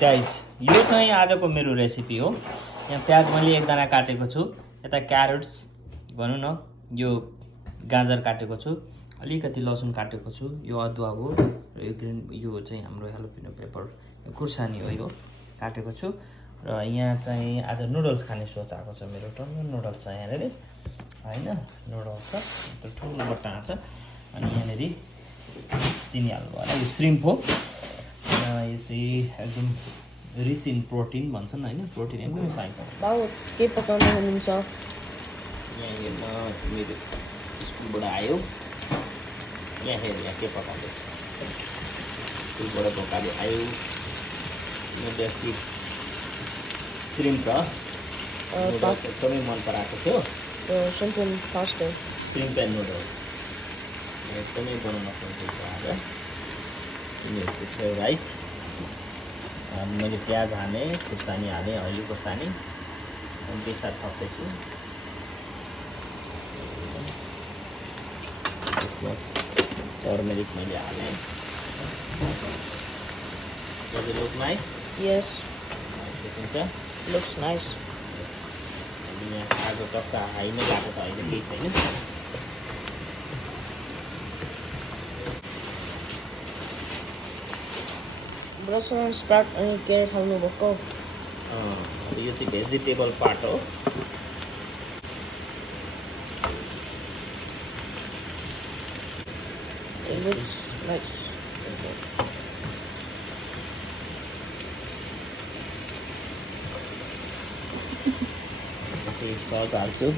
Guys यो चाहिँ आजको मेरो रेसिपी हो। यहाँ प्याज मैले एकजना काटेको छु, यता क्यारेट्स भनौँ न, यो गाजर काटेको छु, अलिकति लसुन काटेको छु, यो अदुवा हो र यो ग्रिन यो चाहिँ हाम्रो हेलोपिनो पेपर खुर्सानी हो, यो काटेको छु। र यहाँ चाहिँ आज नुडल्स खाने सोच आएको छ मेरो। टन्नु नुडल्स छ यहाँनिर होइन, नुडल्स छ त्यो ठुलो बट्टा छ। अनि यहाँनिर चिनी हाल्नु होला, यो श्रिम्प हो। यो चाहिँ एकदम रिच इन प्रोटिन भन्छन् होइन, प्रोटिन एकदमै पाइन्छ। बाउ के पकाउनु हुनुहुन्छ? यहाँ हेर्न मेरो स्कुलबाट आयो, यहाँ हेर यहाँ के पकाउँदै स्कुलबाट भोकाले आयो। मैले अस्ति श्रिम्प र नुडल्स एकदमै मन पराएको थियो। Shrimp and pasta, shrimp and noodles एकदमै बनाउन सक्छु आज। तिमीहरूको फेभराइट। मैले प्याज हालेँ, खुर्सानी हालेँ, हरियो खुर्सानी, अनि बेसार थप्दैछु। त्यसमा टर्मेरिक मैले हालेँ। Does it look nice? Yes. देखिन्छ? Looks nice. यहाँ आगो टक्का हाई नै गएको छ, अहिले केही छैन। ब्रसल स्प्राउट अनि क्यारेट हाल्नु भएको। यो चाहिँ भेजिटेबल पार्ट हो। It looks nice. सल्ट हाल्छु।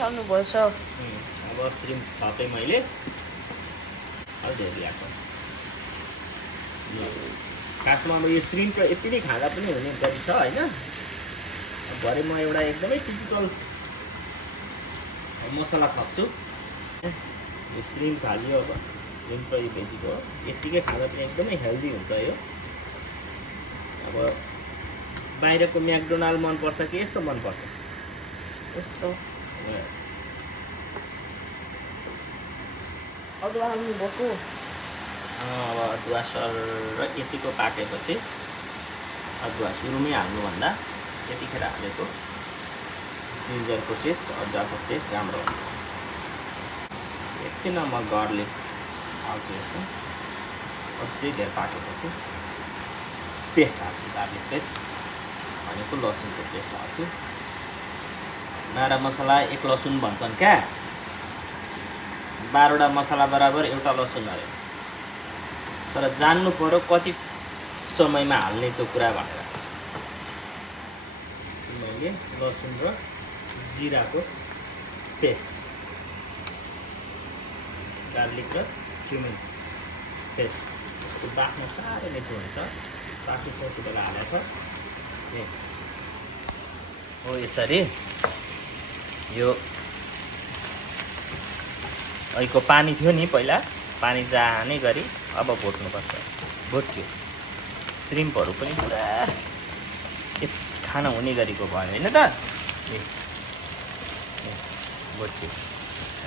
हाल्नु भएछ। अब श्रिम्प थपेँ मैले, अलि धेरै ल्याएको। खासमा अब यो श्रिम्प र यति नै खाँदा पनि हुने गरी छ होइन। भरे म एउटा एकदमै टिपिकल मसला थप्छु। यो श्रिम्प हाल्यो, अब श्रिम्प र यो भेजीको यत्तिकै खाँदा पनि एकदमै हेल्दी हुन्छ यो। अब बाहिरको म्याकडोनाल्ड मनपर्छ कि यस्तो मनपर्छ? यस्तो। अदुवा हाल्नु भएको। अब अदुवा सर र यतिको पाकेपछि अदुवा सुरुमै हाल्नुभन्दा त्यतिखेर हालेको जिन्जरको टेस्ट, अदुवाको टेस्ट राम्रो हुन्छ। एकछिन म गार्लिक हाल्छु यसमा, अझै धेर पाकेपछि पेस्ट हाल्छु, गार्लिक पेस्ट भनेको लसुनको पेस्ट हाल्छु। बाह्र मसला एक लसुन भन्छन् क्या, 12वटा मसला बराबर एउटा लसुन अरे। तर जान्नु पर्यो कति समयमा हाल्ने त्यो कुरा भनेर। मैले लसुन र जिराको पेस्ट, गार्लिक र क्युमिन पेस्ट त्यो बाफ्नु साह्रै मिठो हुन्छ। बाँकी सबै बेला हालेछ हो यसरी। यो अहिलेको पानी थियो नि, पहिला पानी जाने गरी अब भुट्नुपर्छ। भुट्यो, श्रिम्पहरू पनि पुरा खाना हुने गरेको भयो होइन त। भुट्यो,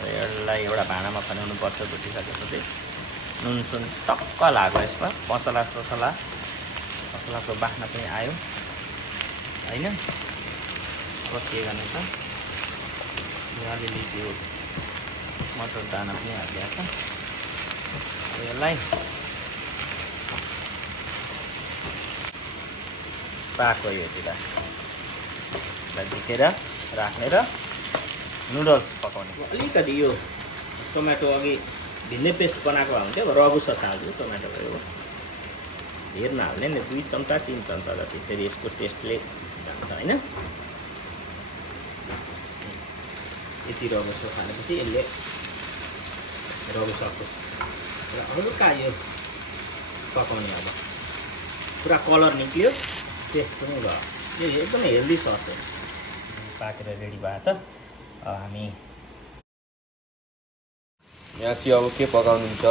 यसलाई एउटा भाँडामा खनाउनुपर्छ। भुटिसकेपछि नुनसुन टक्क लाग्यो यसमा, मसलाको बास्ना पनि आयो होइन। अब के गर्ने त, अलिअलि त्यो मटर दाना पनि हालिदिएको छ। यसलाई पाको योतिर झिकेर राख्ने र नुडल्स पकाउने। अलिकति यो टोमेटो अघि भिन्नै पेस्ट बनाएको हुन्थ्यो, रगु सस हाल्छु। टोमेटो भयो धेर नहाल्ने नि, 2 चम्चा 3 चम्चा जति, फेरि यसको टेस्टले जान्छ होइन। यति रगु सस हालेपछि यसले रगु ससको हल्का यो पकाउने। अब पुरा कलर निक्लियो, टेस्ट पनि भयो। यो एकदमै हेल्दी सस हो। पाकेर रेडी भएको छ। हामी यहाँ चाहिँ अब के पकाउनुहुन्छ?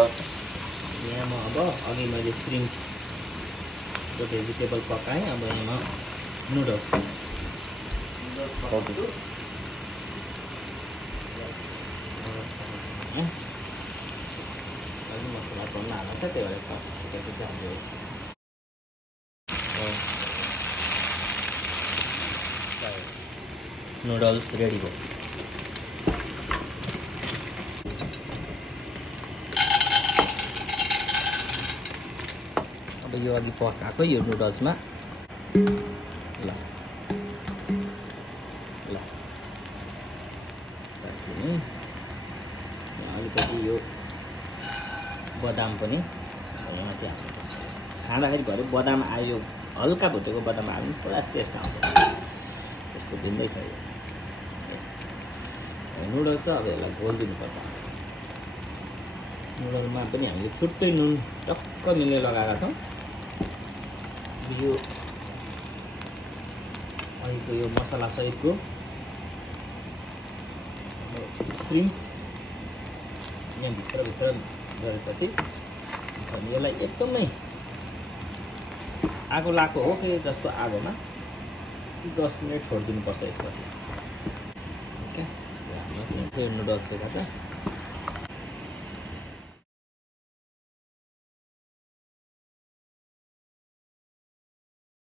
यहाँ म अब अघि मैले श्रिम्पको भेजिटेबल पकाएँ, अब यहाँ नुडल्स पकाउँछु। मसला कम हाल्नु छ, त्यही भएर छिटो चाहिँ नुडल्स रेडी भयो। अब यो अघि पकाएको यो नुडल्समा ल अलिकति यो बदाम पनि माथि हाल्नुपर्छ। खाँदाखेरि घरि बदाम आयो, हल्का भुटेको बदाम हाल्नु पुरा टेस्ट आउँछ। त्यसको भिन्दै छ यो नुडल्स चाहिँ। अब यसलाई घोलिदिनुपर्छ। नुडलमा पनि हामीले छुट्टै नुन टक्क मिले लगाएका छौँ। यो अहिलेको यो मसलासहितको श्रिम्प यहाँ भित्र गरेपछि यसलाई एकदमै आगो लाएको हो कि जस्तो आगोमा 10 मिनट छोडिदिनुपर्छ। यसपछि ओके, हाम्रो चाहिँ नुडल्स गर्दा